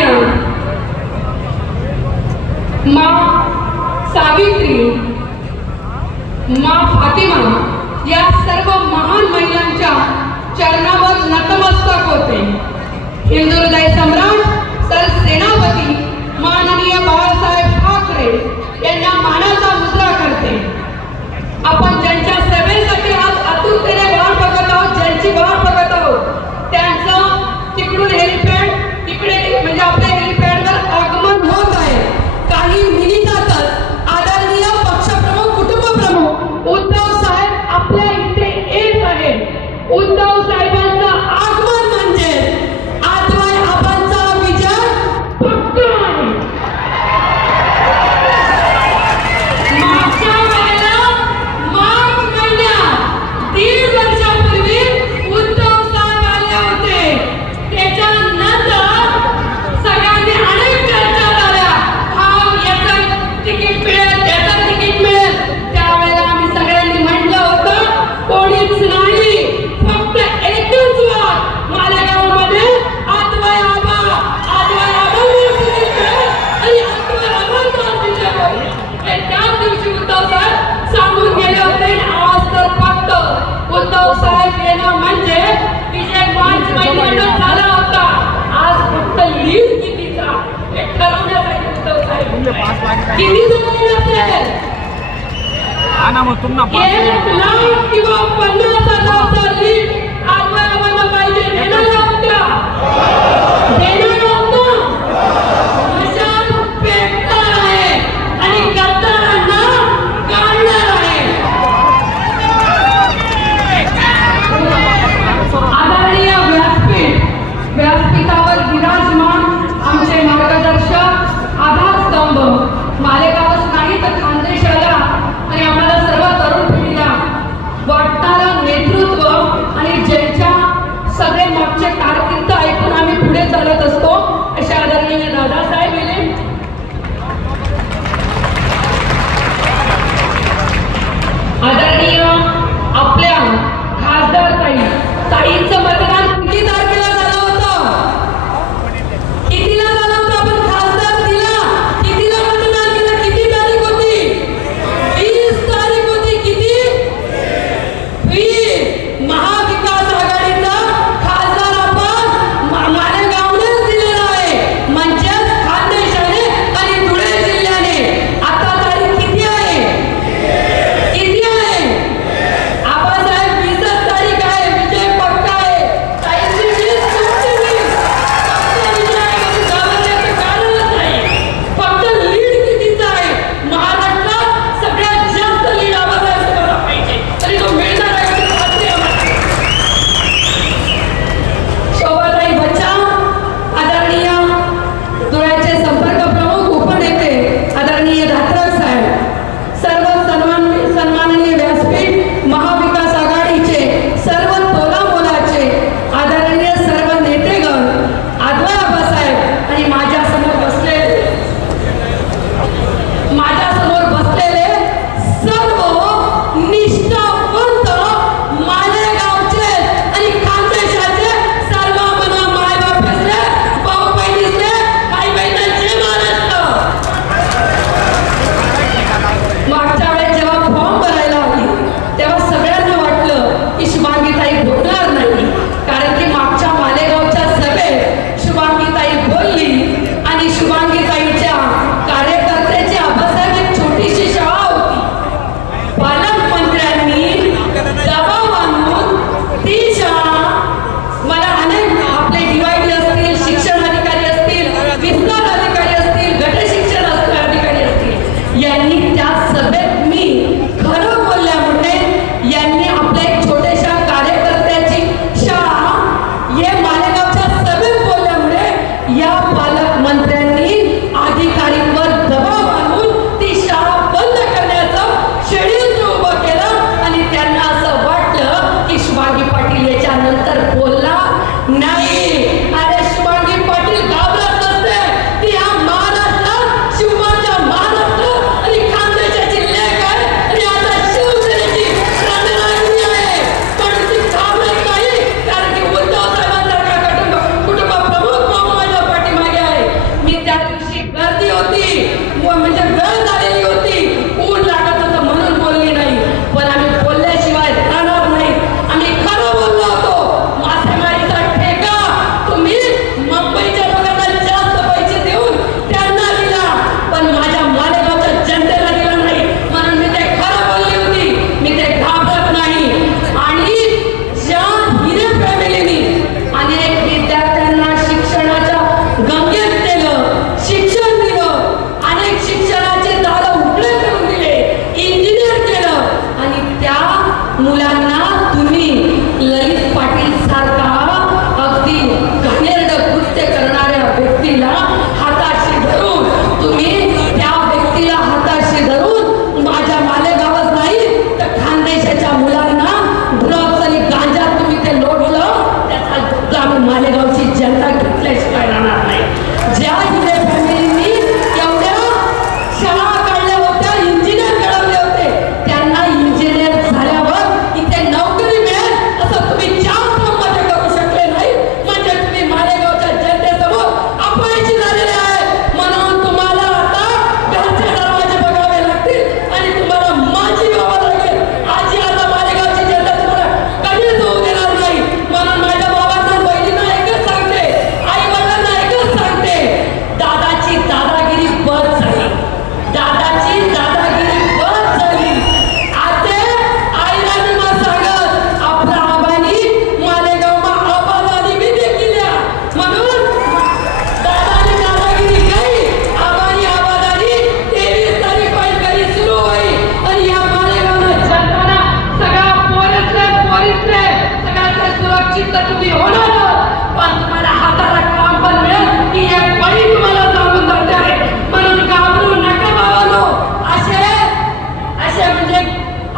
कन्या मा सावित्री मा फातिमा या सर्व महान महिलांच्या चरणावर नतमस्तक होते. हिंदू हृदय सम्राट ஆனா நம்ம துண்ணா radio.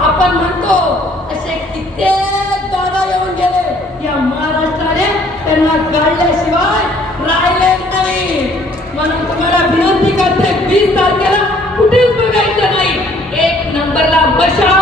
आपण म्हणतो असे कित्येक दादा येऊन गेले. या महाराष्ट्राने त्यांना काढल्याशिवाय राहिले नाही. म्हणून तुम्हाला विनंती करते वीस तारखेला कुठेच बघायचं नाही. एक नंबरला बशा